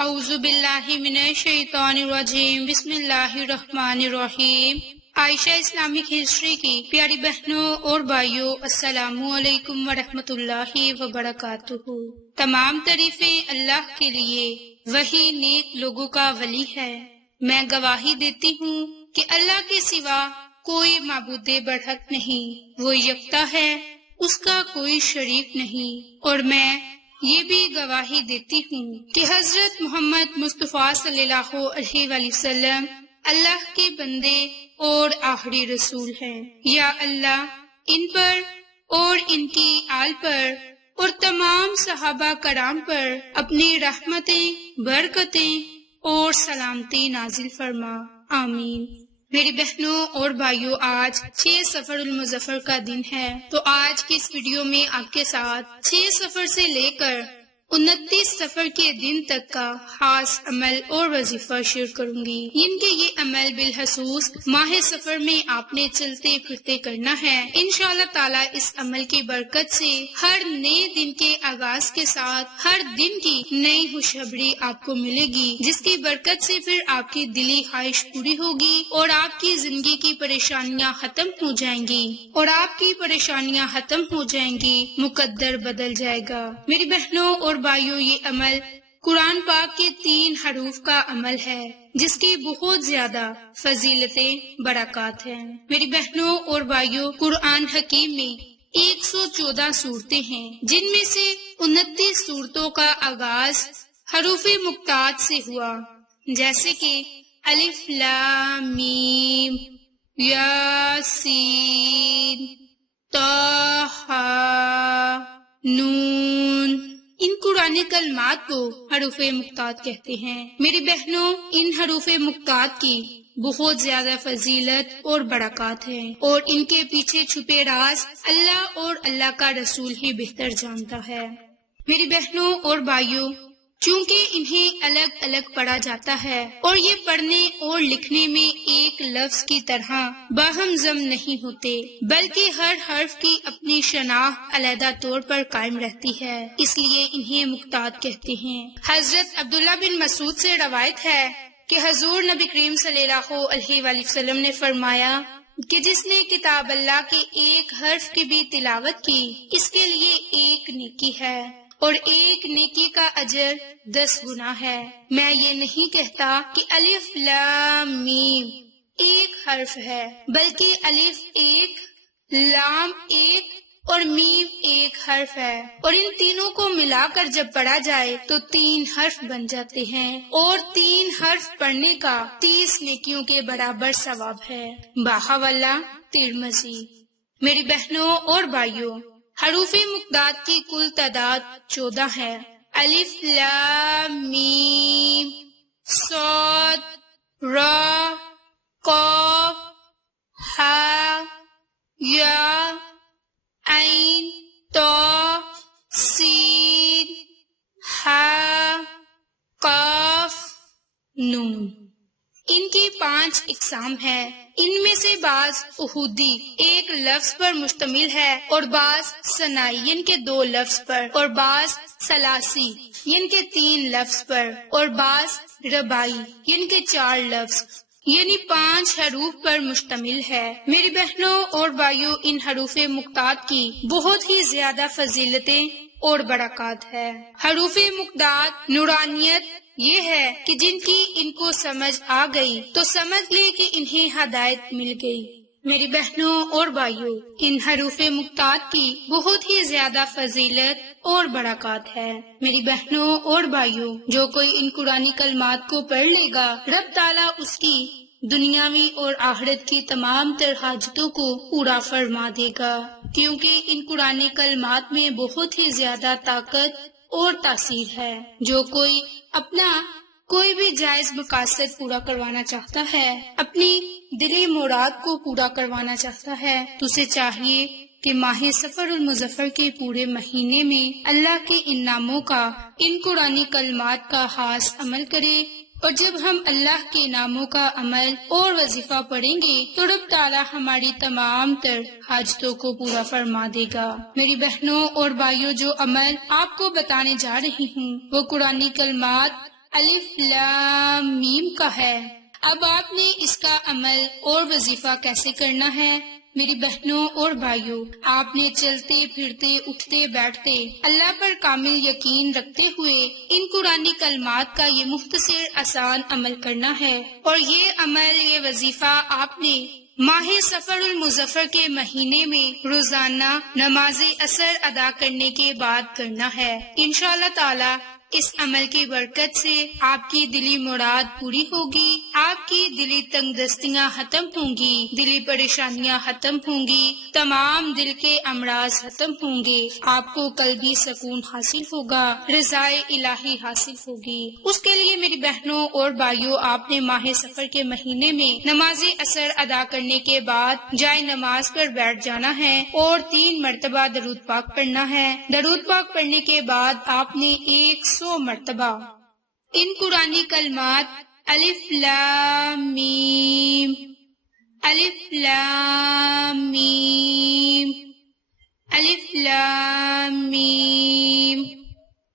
اعوذ باللہ من الشیطان الرجیم، بسم اللہ الرحمن الرحیم۔ عائشہ اسلامک ہسٹری کی پیاری بہنوں اور بھائیوں، السلام علیکم ورحمۃ اللہ وبرکاتہ۔ تمام تعریفیں اللہ کے لیے، وہی نیک لوگوں کا ولی ہے۔ میں گواہی دیتی ہوں کہ اللہ کے سوا کوئی معبود برحق نہیں، وہ یکتا ہے، اس کا کوئی شریک نہیں۔ اور میں یہ بھی گواہی دیتی ہوں کہ حضرت محمد مصطفیٰ صلی اللہ علیہ وآلہ وسلم اللہ کے بندے اور آخری رسول ہیں۔ یا اللہ ان پر اور ان کی آل پر اور تمام صحابہ کرام پر اپنی رحمتیں، برکتیں اور سلامتی نازل فرما، آمین۔ میری بہنوں اور بھائیوں، آج 6 صفر المظفر کا دن ہے، تو آج کی اس ویڈیو میں آپ کے ساتھ 6 صفر سے لے کر 29 صفر کے دن تک کا خاص عمل اور وظیفہ شیئر کروں گی، ان کے یہ عمل بالخصوص ماہ صفر میں آپ نے چلتے پھرتے کرنا ہے۔ انشاءاللہ تعالی اس عمل کی برکت سے ہر نئے دن کے آغاز کے ساتھ ہر دن کی نئی خوشخبری آپ کو ملے گی، جس کی برکت سے پھر آپ کی دلی خواہش پوری ہوگی اور آپ کی زندگی کی پریشانیاں ختم ہو جائیں گی، اور آپ کی پریشانیاں ختم ہو جائیں گی، مقدر بدل جائے گا۔ میری بہنوں اور بھائیوں، یہ عمل قرآن پاک کے 3 حروف کا عمل ہے، جس کی بہت زیادہ فضیلتیں، برکات ہیں۔ میری بہنوں اور بھائیوں، قرآن حکیم میں 114 صورتیں ہیں، جن میں سے 29 صورتوں کا آغاز حروف مقطعات سے ہوا، جیسے کہ الف لام میم، یاسین، طٰہٰ، نون۔ ان قرآن کلمات کو حروف مقطعات کہتے ہیں۔ میری بہنوں، ان حروف مقطعات کی بہت زیادہ فضیلت اور برکات ہیں، اور ان کے پیچھے چھپے راز اللہ اور اللہ کا رسول ہی بہتر جانتا ہے۔ میری بہنوں اور بھائیوں، چونکہ انہیں الگ الگ پڑھا جاتا ہے اور یہ پڑھنے اور لکھنے میں ایک لفظ کی طرح باہم ضم نہیں ہوتے، بلکہ ہر حرف کی اپنی شناخت علیحدہ طور پر قائم رہتی ہے، اس لیے انہیں مقطعات کہتے ہیں۔ حضرت عبداللہ بن مسعود سے روایت ہے کہ حضور نبی کریم صلی اللہ علیہ وآلہ وسلم نے فرمایا کہ جس نے کتاب اللہ کے ایک حرف کی بھی تلاوت کی، اس کے لیے ایک نیکی ہے، اور ایک نیکی کا اجر 10 گنا ہے۔ میں یہ نہیں کہتا کہ الف لام میم ایک حرف ہے، بلکہ الف ایک، لام ایک اور میم ایک حرف ہے، اور ان تینوں کو ملا کر جب پڑھا جائے تو 3 حرف بن جاتے ہیں، اور 3 حرف پڑھنے کا 30 نیکیوں کے برابر ثواب ہے۔ باحولہ ترمذی۔ میری بہنوں اور بھائیوں، حروف مقطعات کی کل تعداد 14 ہے۔ الف لام میم، صاد، را، قاف، ہا، یا، عین، طا، سین، ہا، قاف، نون۔ ان کی 5 اقسام ہیں۔ ان میں سے بعض احودی ایک لفظ پر مشتمل ہے، اور بعض ثنائی یعنی کے 2 لفظ پر، اور بعض ثلاثی یعنی کے 3 لفظ پر، اور بعض رباعی یعنی کے 4 لفظ یعنی 5 حروف پر مشتمل ہے۔ میری بہنوں اور بھائیوں، ان حروف مقطعات کی بہت ہی زیادہ فضیلتیں اور برکات ہے۔ حروف مقطعات نورانیت یہ ہے کہ جن کی ان کو سمجھ آ گئی تو سمجھ لے کہ انہیں ہدایت مل گئی۔ میری بہنوں اور بھائیوں، ان حروف مقطعات کی بہت ہی زیادہ فضیلت اور برکات ہے۔ میری بہنوں اور بھائیوں، جو کوئی ان قرآنی کلمات کو پڑھ لے گا، رب تعالیٰ اس کی دنیاوی اور آخرت کی تمام تر حاجتوں کو پورا فرما دے گا، کیونکہ ان قرآنی کلمات میں بہت ہی زیادہ طاقت اور تاثیر ہے۔ جو کوئی اپنا کوئی بھی جائز مقاصد پورا کروانا چاہتا ہے، اپنی دلی مراد کو پورا کروانا چاہتا ہے، تو اسے چاہیے کہ ماہ صفر المظفر کے پورے مہینے میں اللہ کے ان ناموں کا، ان قرآنی کلمات کا خاص عمل کرے، اور جب ہم اللہ کے ناموں کا عمل اور وظیفہ پڑھیں گے تو رب تعالیٰ ہماری تمام تر حاجتوں کو پورا فرما دے گا۔ میری بہنوں اور بھائیوں، جو عمل آپ کو بتانے جا رہی ہوں وہ قرآنی کلمات الف لام میم کا ہے۔ اب آپ نے اس کا عمل اور وظیفہ کیسے کرنا ہے؟ میری بہنوں اور بھائیوں، آپ نے چلتے پھرتے اٹھتے بیٹھتے اللہ پر کامل یقین رکھتے ہوئے ان قرآنی کلمات کا یہ مختصر آسان عمل کرنا ہے، اور یہ عمل، یہ وظیفہ آپ نے ماہ سفر المظفر کے مہینے میں روزانہ نماز عصر ادا کرنے کے بعد کرنا ہے۔ انشاءاللہ تعالی اس عمل کی برکت سے آپ کی دلی مراد پوری ہوگی، آپ کی دلی تنگ دستیاں ختم ہوں گی، دلی پریشانیاں ختم ہوں گی، تمام دل کے امراض ختم ہوں گے، آپ کو قلبی سکون حاصل ہوگا، رضائے الہی حاصل ہوگی۔ اس کے لیے میری بہنوں اور بھائیوں، آپ نے ماہ سفر کے مہینے میں نماز عصر ادا کرنے کے بعد جائے نماز پر بیٹھ جانا ہے اور 3 مرتبہ درود پاک پڑھنا ہے۔ درود پاک پڑھنے کے بعد آپ نے 100 مرتبہ ان قرآنی کلمات الف لام میم، الف لام میم، الف لام میم،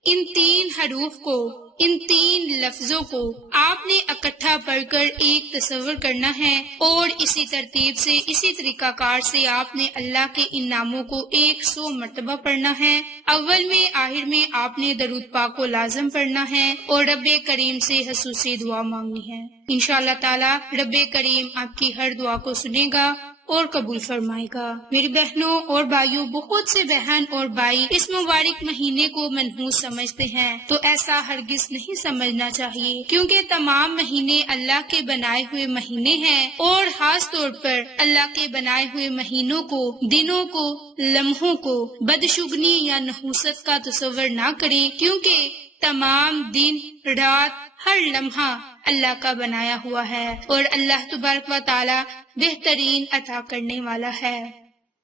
ان 3 حروف کو، ان 3 لفظوں کو آپ نے اکٹھا پڑھ کر ایک تصور کرنا ہے، اور اسی ترتیب سے، اسی طریقہ کار سے آپ نے اللہ کے ان ناموں کو 100 مرتبہ پڑھنا ہے۔ اول میں، آخر میں آپ نے درود پاک کو لازم پڑھنا ہے اور رب کریم سے خصوصی دعا مانگنی ہے۔ انشاءاللہ تعالی رب کریم آپ کی ہر دعا کو سنے گا اور قبول فرمائے گا۔ میری بہنوں اور بھائیوں، بہت سے بہن اور بھائی اس مبارک مہینے کو منحوس سمجھتے ہیں، تو ایسا ہرگز نہیں سمجھنا چاہیے، کیونکہ تمام مہینے اللہ کے بنائے ہوئے مہینے ہیں، اور خاص طور پر اللہ کے بنائے ہوئے مہینوں کو، دنوں کو، لمحوں کو بدشگنی یا نحوست کا تصور نہ کریں، کیونکہ تمام دن، رات، ہر لمحہ اللہ کا بنایا ہوا ہے، اور اللہ تبارک و تعالی بہترین عطا کرنے والا ہے۔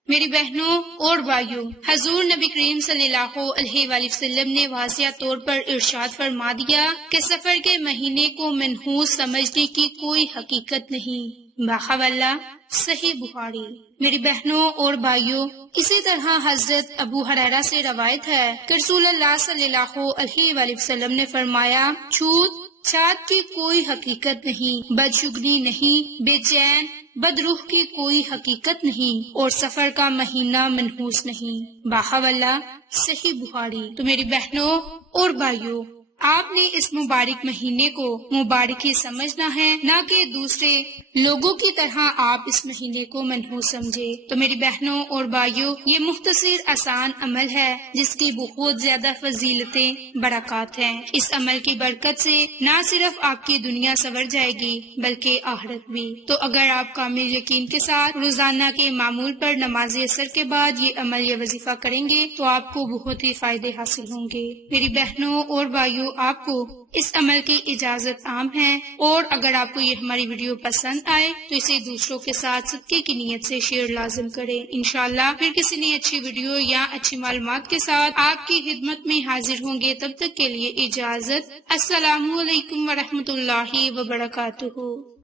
میری بہنوں اور بھائیوں، حضور نبی کریم صلی اللہ علیہ وآلہ وسلم نے واضح طور پر ارشاد فرما دیا کہ سفر کے مہینے کو منحوس سمجھنے کی کوئی حقیقت نہیں۔ باحوالہ صحیح بخاری۔ میری بہنوں اور بھائیوں، اسی طرح حضرت ابو ہریرہ سے روایت ہے کہ رسول اللہ صلی اللہ علیہ وآلہ وسلم نے فرمایا، چھوت چھات کی کوئی حقیقت نہیں، بدشگنی نہیں، بے چین بدروح کی کوئی حقیقت نہیں، اور سفر کا مہینہ منحوس نہیں۔ باحوالہ صحیح بخاری۔ تو میری بہنوں اور بھائیوں، آپ نے اس مبارک مہینے کو مبارک ہی سمجھنا ہے، نہ کہ دوسرے لوگوں کی طرح آپ اس مہینے کو منحوس سمجھے۔ تو میری بہنوں اور بھائیوں، یہ مختصر آسان عمل ہے جس کی بہت زیادہ فضیلتیں، برکات ہیں۔ اس عمل کی برکت سے نہ صرف آپ کی دنیا سنور جائے گی بلکہ آخرت بھی۔ تو اگر آپ کامل یقین کے ساتھ روزانہ کے معمول پر نماز عصر کے بعد یہ عمل یا وظیفہ کریں گے تو آپ کو بہت ہی فائدے حاصل ہوں گے۔ میری بہنوں اور بھائیوں، آپ کو اس عمل کی اجازت عام ہے، اور اگر آپ کو یہ ہماری ویڈیو پسند آئے تو اسے دوسروں کے ساتھ صدقے کی نیت سے شیئر لازم کریں۔ انشاءاللہ پھر کسی نئی اچھی ویڈیو یا اچھی معلومات کے ساتھ آپ کی خدمت میں حاضر ہوں گے۔ تب تک کے لیے اجازت۔ السلام علیکم ورحمۃ اللہ وبرکاتہ۔